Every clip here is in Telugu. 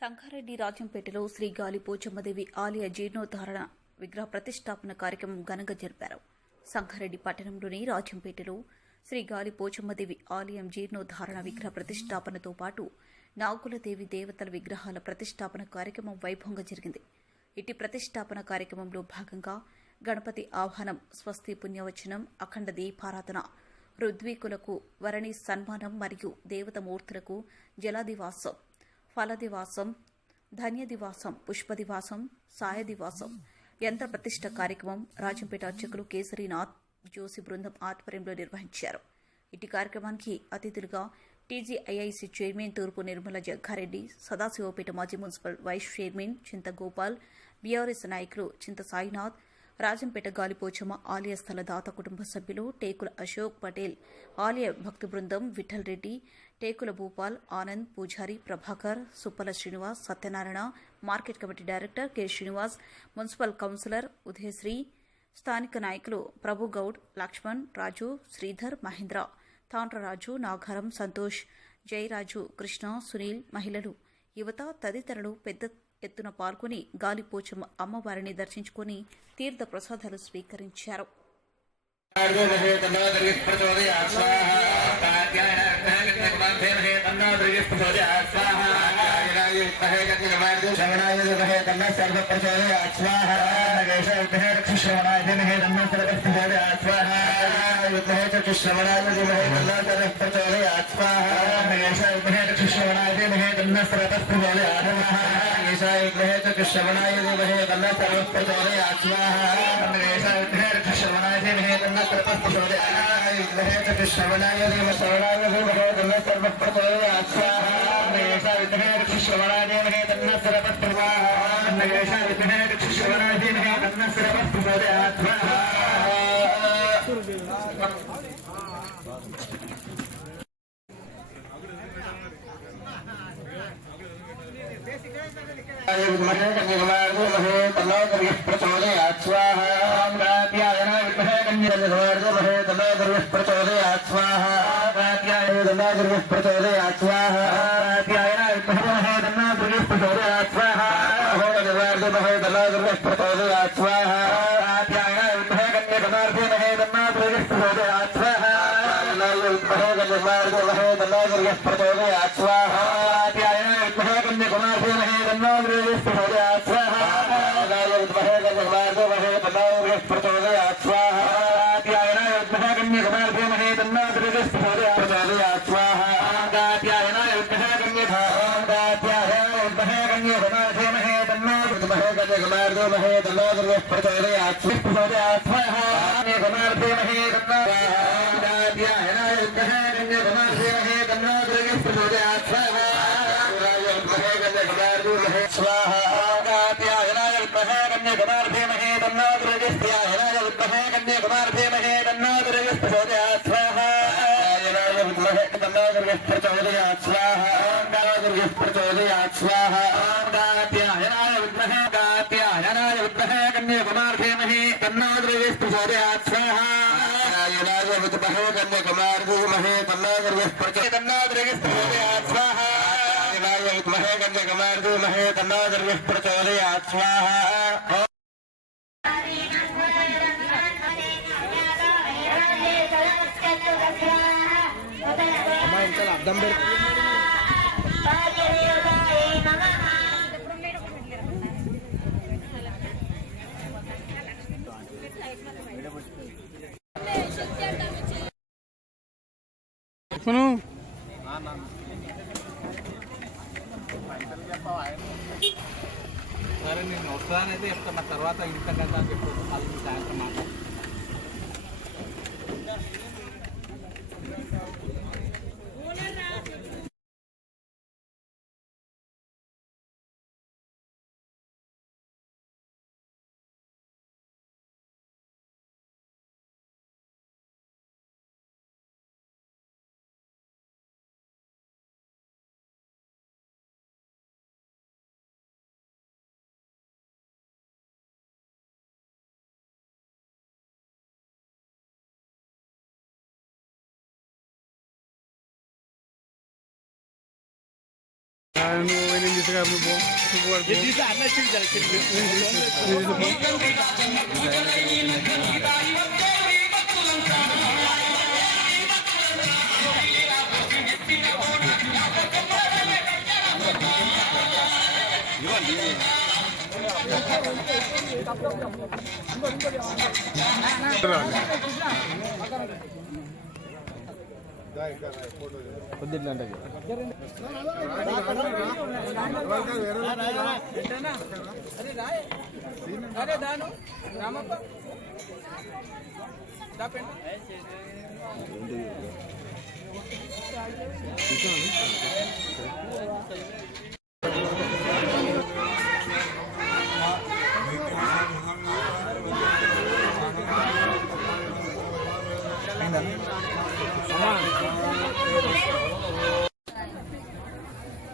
సంగారెడ్డి రాజంపేటలో శ్రీ గాలి పోచమ్మదేవి ఆలయ జీర్ణోద్ధారణ విగ్రహ ప్రతిష్టాపన కార్యక్రమం ఘనంగా జరిపారు. సంగారెడ్డి పట్టణంలోని రాజంపేటలో శ్రీ గాలి పోచమ్మదేవి ఆలయం జీర్ణోద్ధారణ విగ్రహ ప్రతిష్టాపనతో పాటు నాగులదేవి దేవతల విగ్రహాల ప్రతిష్టాపన కార్యక్రమం వైభవంగా జరిగింది. ఇటు ప్రతిష్టాపన కార్యక్రమంలో భాగంగా గణపతి ఆహ్వానం స్వస్తి పుణ్యవచనం అఖండ దీపారాధన రుద్వీకులకు వరణి సన్మానం మరియు దేవతమూర్తులకు జలాదివాసం ఫలదివాసం ధన్యదివాసం పుష్పదివాసం సాయదివాసం యంత్ర ప్రతిష్ట కార్యక్రమం రాజంపేట అర్చకులు కేసరీనాథ్ జోసి బృందం ఆధ్వర్యంలో నిర్వహించారు. ఇటు కార్యక్రమానికి అతిథులుగా టీజీఐఐసి చైర్మన్ తూర్పు నిర్మల జగ్గారెడ్డి సదాశివపేట మాజీ మున్సిపల్ వైస్ చైర్మన్ చింత గోపాల్ బీఆర్ఎస్ నాయకులు చింత సాయినాథ్ రాజంపేట గాలిపోచమ్మ ఆలయ స్థల దాత కుటుంబ సభ్యులు టేకుల అశోక్ పటేల్ ఆలయ భక్తి బృందం Vithal Reddy Tekula Bhupal Anand Pujari Prabhakar Suppala Srinivas Satyanarayana market committee director K Srinivas municipal councillor Udayasri స్థానిక నాయకులు ప్రభుగౌడ్ లక్ష్మణ్ రాజు శ్రీధర్ మహేంద్ర తాండ్రరాజు నాగారం సంతోష్ జయరాజు కృష్ణ సునీల్ మహిళలు. యువత తదితరులు పెద్ద ఎత్తున పాల్గొని గాలిపోచమ్మ అమ్మవారిని దర్శించుకుని తీర్థ ప్రసాదాలు స్వీకరించారు. श्रवणाय दिनहे तन्नो सर्वप्रचोदयात् स्वाहा विद्महे चक्षुश्रवणाय विद्महे गन्नाचरप्रचोदयात्स्वाहा गणेशाय विद्महे चक्षुश्रवणाय विद्महे गन्नसरपस्प्रचोदयात्मः गणेशाय विद्महे चक्षुश्रवणाय विद्महे गन्नसरपस्प्रचोदयात्स्वाहा गणेशाय विद्महे चक्षुश्रवणाय विद्महे गन्नसरपस्प्रचोदयात्मः विद्महे चक्षुश्रवणाय विद्महे श्रवणाय विद्महे गन्नसरपस्प्रचोदयात्स्वाहा गणेशाय विद्महे चक्षुश्रवणाय विद्महे गन्नसरपस्प्रचोदयात्मः विद्महे कन्यकुमारो महे तन्नोदर्यः प्रचोदयात् स्वाहा कात्यायन विद्महे कन्यकुमारो महे तन्नोदर्यः प्रचोदयात् स्वाहा कात्यायन तन्नोदर्यः प्रचोदयात् स्वाहा तन्नाग्रेस प्रचोदयात् स्वाहा नागाय विद्महे गजमार्गो वहे तन्नाग्रेस प्रचोदयात् स्वाहा गायनाय विद्महे कन्यकुमार धीमहे तन्नाग्रेस प्रचोदयात् स्वाहा गायनाय विद्महे कन्याकुमार भीमहे तन्नाद्रजस्त्यायनाय विद्महे कन्याकुमार भीमहे तन्नाद्रजस्तोदयात् स्वाहा आयनाय विद्महे तन्नाद्रजस्प्रचोदयात् स्वाहा ओङ्गाद्रजस्प्रचोदयात् स्वाहा ओङ्गात्यायनाय विद्महे गात्यायनाय विद्महे कन्याकुमार भीमहे तन्नाद्रजस्प्रचोदयात् स्वाहा आयनाय विद्महे कन्याकुमार भीमहे तन्नाद्रजस्प्रचोदयात् स्वाहा जगमार्दूमहे तन्नो दर्विः प्रचोदयात् स्वाहा सुनो సరే నేను వస్తానైతే చెప్తాను తర్వాత ఇంతకంటే అని చెప్పొద్దు మళ్ళీ సాయంత్రం మాట ನಾನು ಏನೇನು ದಿವಸ ಇವಾಗ పొద్దుట్లంటే అరే దాను రామప్ప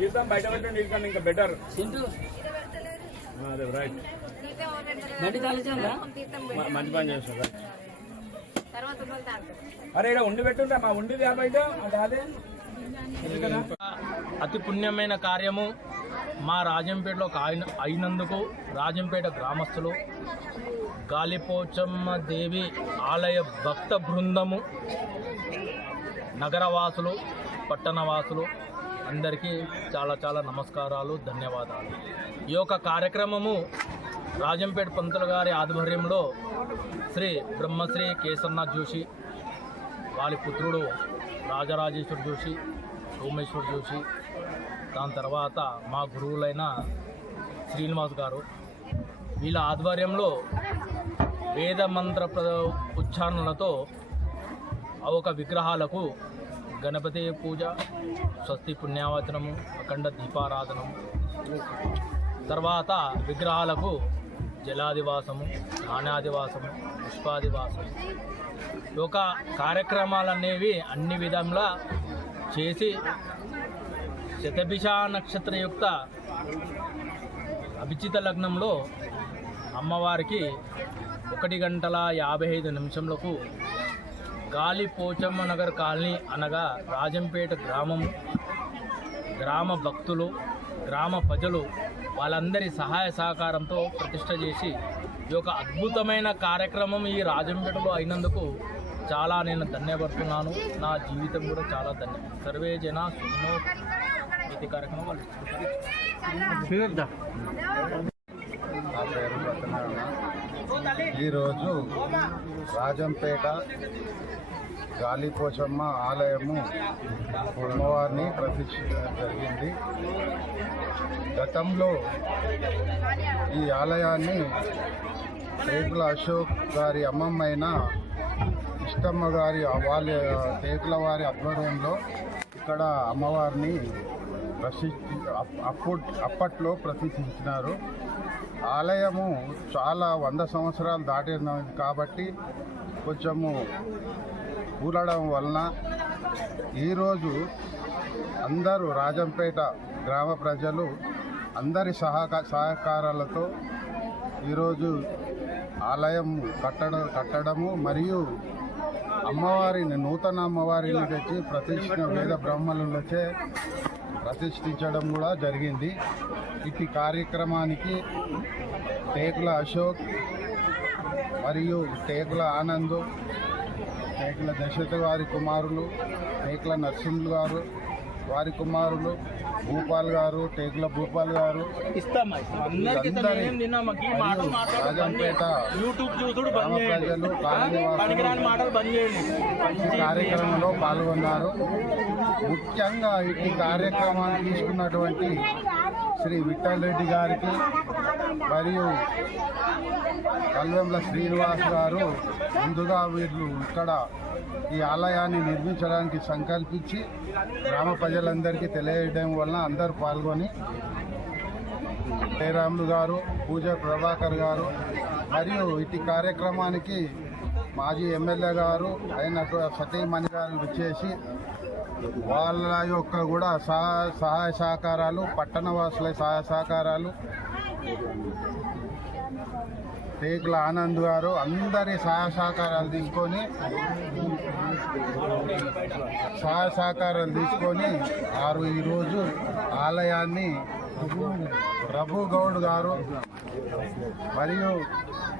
తీర్థం బయట పెట్టండి ఇంకా బెటర్ అదే రైట్ మంచి పని అరే ఇక్కడ ఉండి పెట్టుంటా మా ఉండి బయట అది అతి పుణ్యమైన కార్యము మా రాజంపేటలో అయినందుకు రాజంపేట గ్రామస్తులు. గాలిపోచమ్మ దేవి ఆలయ భక్త బృందము నగరవాసులు పట్టణవాసులు. అందరికీ చాలా చాలా నమస్కారాలు ధన్యవాదాలు. ఈ యొక్క కార్యక్రమము రాజంపేట పంతులు గారి ఆధ్వర్యంలో శ్రీ బ్రహ్మశ్రీ కేసర్నాథ్ జోషి వారి పుత్రుడు రాజరాజేశ్వర్ జోషి సోమేశ్వర్ జోషి దాని తర్వాత మా గురువులైన శ్రీనివాస్ గారు. వీళ్ళ ఆధ్వర్యంలో వేద మంత్ర ప్ర- ఉచ్చారణలతో ఆ ఒక విగ్రహాలకు గణపతి పూజ స్వస్తి పుణ్యావచనము అఖండ దీపారాధనము. తర్వాత విగ్రహాలకు జలాదివాసము నాణ్యాదివాసము పుష్పాదివాసము. ఒక కార్యక్రమాలనేవి అన్ని విధంగా చేసి శతభిష నక్షత్రయుక్త అభిచిత లగ్నంలో అమ్మవారికి ఒకటి గంటల యాభై ఐదు నిమిషంలకు గాలి పోచమ్మ నగర్ కాలనీ అనగా రాజంపేట గ్రామం. గ్రామ భక్తులు గ్రామ ప్రజలు వాళ్ళందరి సహాయ సహకారంతో ప్రతిష్ట చేసి ఈ యొక్క అద్భుతమైన కార్యక్రమం ఈ రాజంపేటలో అయినందుకు చాలా నేను ధన్యపడుతున్నాను. నా జీవితం కూడా చాలా ధన్య సర్వే జన సుఖనో ఇది కార్యక్రమం వాళ్ళు నా పేరు సత్యనారాయణ ఈరోజు రాజంపేట గాలిపోచమ్మ ఆలయము అమ్మవారిని ప్రతిష్ఠించడం జరిగింది. గతంలో ఈ ఆలయాన్ని టేకుల అశోక్ గారి అమ్మమ్మైన ఇష్టమ్మ గారి వాళ్ళ టేకుల వారి ఆధ్వర్యంలో ఇక్కడ అమ్మవారిని ప్రతిష్ఠి అప్- అప్పుడు అప్పట్లో ప్రతిష్ఠించినారు. ఆలయము చాలా వంద సంవత్సరాలు దాటినది కాబట్టి కొంచెము కూలడం వలన ఈరోజు అందరూ రాజంపేట గ్రామ ప్రజలు అందరి సహక సహకారాలతో ఈరోజు ఆలయం కట్టడం కట్టడము మరియు అమ్మవారిని నూతన అమ్మవారిని తెచ్చి ప్రతిష్ఠ వేద బ్రహ్మలచే ప్రతిష్ఠించడం కూడా జరిగింది. ఇటు కార్యక్రమానికి టేకుల అశోక్ మరియు టేకుల ఆనంద్ టేకుల దశరథ వారి కుమారులు టేకుల నరసింహులు గారు వారి కుమారులు భూపాల్ గారు టేకుల భూపాల్ గారు. రాజంపేట గ్రామ ప్రజలు, కార్యక్రమంలో పాల్గొన్నారు. ముఖ్యంగా ఈ కార్యక్రమాన్ని తీసుకున్నటువంటి శ్రీ విఠల్ రెడ్డి గారికి మరియు కల్వెంల శ్రీనివాస్ గారు ముందుగా వీళ్ళు ఇక్కడ ఈ ఆలయాన్ని నిర్మించడానికి సంకల్పించి గ్రామ ప్రజలందరికీ తెలియడం వలన అందరూ పాల్గొని జయరాములు గారు పూజ ప్రభాకర్ గారు మరియు ఇటు కార్యక్రమానికి మాజీ ఎమ్మెల్యే గారు అయిన సతీమణి గారు వచ్చేసి వాళ్ళ యొక్క కూడా సహాయ సహాయ సహకారాలు పట్టణ వాసుల సహాయ సహకారాలు టేకుల ఆనంద్ గారు అందరి సహాయ సహకారాలు తీసుకొని సహాయ సహకారాలు తీసుకొని వారు ఈరోజు ఆలయాన్ని రఘు గౌడ్ గారు మరియు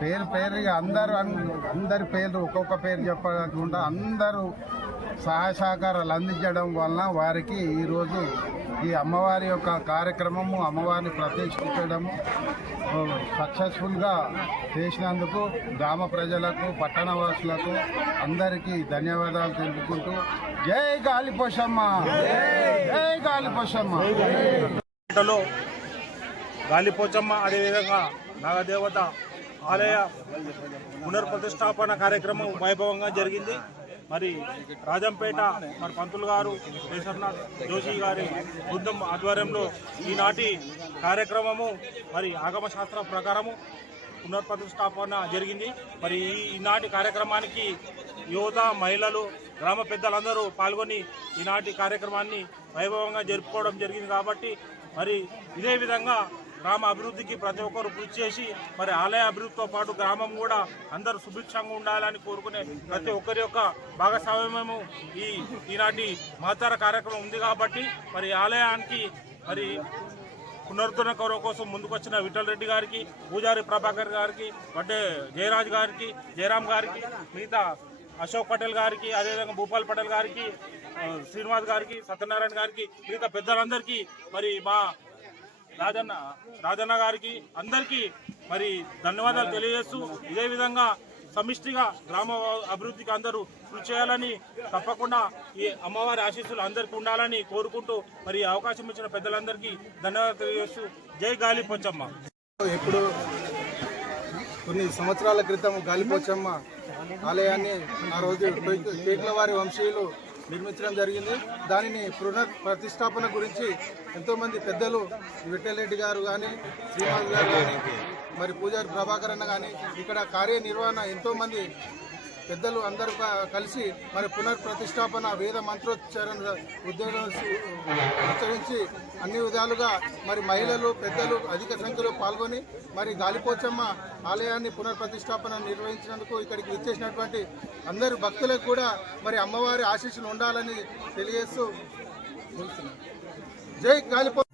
పేరు పేరుగా అందరూ అందరి పేర్లు ఒక్కొక్క పేరు చెప్పకుండా అందరూ సహాయ సహకారాలు అందించడం వలన వారికి ఈరోజు ఈ అమ్మవారి యొక్క కార్యక్రమము అమ్మవారిని ప్రతిష్ఠించడము సక్సెస్ఫుల్గా చేసినందుకు గ్రామ ప్రజలకు పట్టణ వాసులకు అందరికీ ధన్యవాదాలు తెలుపుకుంటూ జై గాలిపోషమ్మ జై గాలిపోషమ్మ గాలిపోచమ్మ అదేవిధంగా నాగదేవత ఆలయ పునర్ప్రతిష్టాపన కార్యక్రమం వైభవంగా జరిగింది. మరి రాజంపేట మరి పంతులు గారు కేశవనాథ్ జోషి గారి బృందం ఆధ్వర్యంలో ఈనాటి కార్యక్రమము మరి ఆగమ శాస్త్రం ప్రకారము పునర్ప్రతిష్టాపన జరిగింది. మరి ఈనాటి కార్యక్రమానికి యువత మహిళలు గ్రామ పెద్దలందరూ పాల్గొని ఈనాటి కార్యక్రమాన్ని వైభవంగా జరుపుకోవడం జరిగింది కాబట్టి మరి ఇదే విధంగా గ్రామ అభివృద్ధికి ప్రతి ఒక్కరు కృషి చేసి మరి ఆలయ అభివృద్ధితో పాటు గ్రామం కూడా అందరూ సుభిక్షంగా ఉండాలని కోరుకునే ప్రతి ఒక్కరి యొక్క భాగస్వామ్యము ఈ ఈనాటి మహత్తర కార్యక్రమం ఉంది కాబట్టి మరి ఆలయానికి మరి పునరుద్ధరణ కౌరవ కోసం ముందుకొచ్చిన విఠల్ రెడ్డి గారికి పూజారి ప్రభాకర్ గారికి వడ్డే జయరాజ్ గారికి జయరామ్ గారికి మిగతా అశోక్ పటేల్ గారికి అదేవిధంగా భూపాల్ పటేల్ గారికి శ్రీనివాస్ గారికి సత్యనారాయణ గారికి మిగతా పెద్దలందరికీ మరి మా రాజన్న రాజన్న గారికి అందరికీ మరి ధన్యవాదాలు తెలియజేస్తూ ఇదే విధంగా సమిష్టిగా గ్రామ అభివృద్ధికి అందరూ కృషి చేయాలని తప్పకుండా ఈ అమ్మవారి ఆశీస్సులు అందరికీ ఉండాలని కోరుకుంటూ మరి అవకాశం ఇచ్చిన పెద్దలందరికీ ధన్యవాదాలు తెలియజేస్తూ జై గాలి పొచ్చమ్మ ఇప్పుడు కొన్ని సంవత్సరాల క్రితం గాలిపోచమ్మ ఆలయాన్ని ఆ రోజు వారి వంశీయులు నిర్మించడం జరిగింది. దానిని పునర్ ప్రతిష్టాపన గురించి ఎంతోమంది పెద్దలు విఠలరెడ్డి గారు కానీ శ్రీనివాస్ గారు కానీ మరి పూజారి ప్రభాకర్ అన్న కానీ ఇక్కడ కార్యనిర్వహణ ఎంతోమంది పెద్దలు అందరూ కలిసి మరి పునర్ ప్రతిష్టాపన వేద మంత్రోచ్చారణ ఉద్యోగం ఉచ్చరించి అన్ని విధాలుగా మరి మహిళలు పెద్దలు అధిక సంఖ్యలో పాల్గొని మరి గాలిపోచమ్మ ఆలయాన్ని పునర్ప్రతిష్టాపన నిర్వహించినందుకు ఇక్కడికి విచ్చేసినటువంటి అందరు భక్తులకు కూడా మరి అమ్మవారి ఆశీస్సులు ఉండాలని తెలియజేస్తూ జై గాలిపో